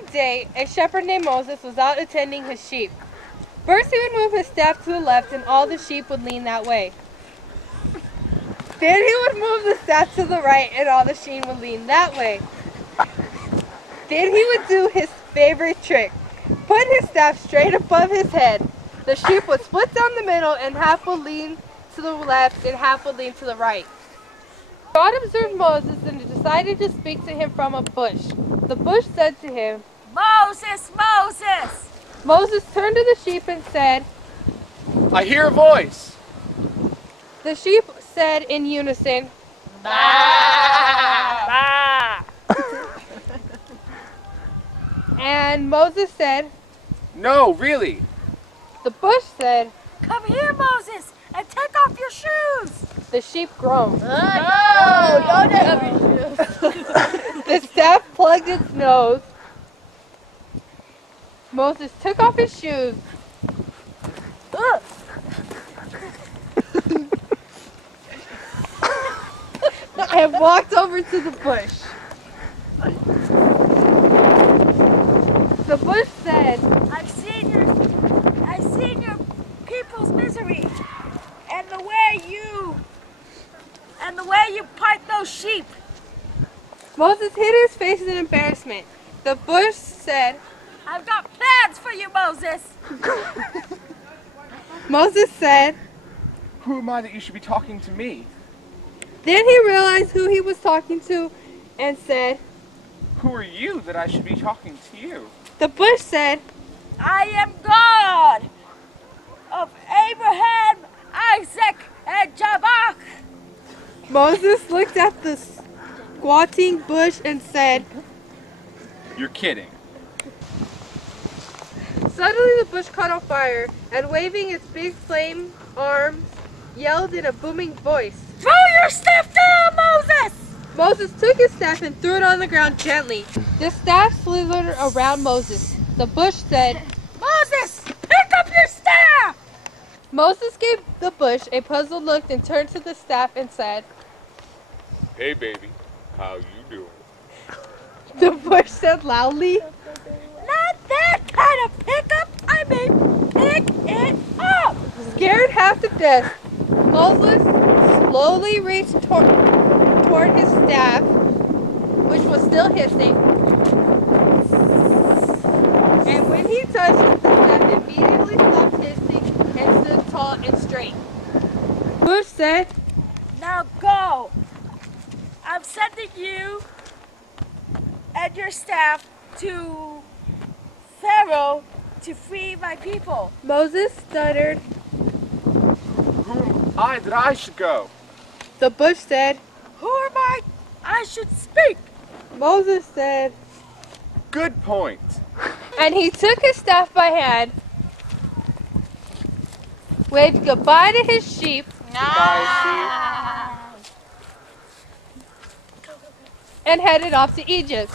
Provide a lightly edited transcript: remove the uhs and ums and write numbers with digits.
One day, a shepherd named Moses was out attending his sheep. First, he would move his staff to the left, and all the sheep would lean that way. Then he would move the staff to the right, and all the sheep would lean that way. Then he would do his favorite trick. Put his staff straight above his head. The sheep would split down the middle, and half would lean to the left, and half would lean to the right. God observed Moses and decided to speak to him from a bush. The bush said to him, "Moses, Moses!" Moses turned to the sheep and said, "I hear a voice." The sheep said in unison, "Bah! Bah!" And Moses said, "No, really." The bush said, "Come here, Moses, and take off your shoes." The sheep groaned. No, don't have your shoes. The staff plugged its nose. Moses took off his shoes. And walked over to the bush. The bush said, I've seen your people's misery, and the way you part those sheep." Moses hid his face in embarrassment. The bush said, "I've got plans for you, Moses." Moses said, Who am I that you should be talking to me? then he realized who he was talking to and said, Who are you that I should be talking to you? the bush said, "I am God of Abraham, Isaac, and Jacob." Moses looked at the squatting bush and said, You're kidding. Suddenly the bush caught on fire, and waving its big flame arms, yelled in a booming voice, "Throw your staff down, Moses!" Moses took his staff and threw it on the ground gently. The staff slithered around Moses. The bush said, "Moses, pick up your staff!" Moses gave the bush a puzzled look and turned to the staff and said, Hey baby, how you doing? the bush said loudly, Not that kind of pickup. I mean, pick it up. Scared half to death, Moses slowly reached toward his staff, which was still hissing, and when he touched it, the staff immediately stopped hissing and stood tall and straight. Bush said, Now go. I'm sending you and your staff to Pharaoh to free my people. Moses stuttered. Who am I that I should go? The bush said, Who am I? I should speak. Moses said, Good point. and he took his staff by hand, waved goodbye to his sheep, Goodbye, and headed off to Egypt.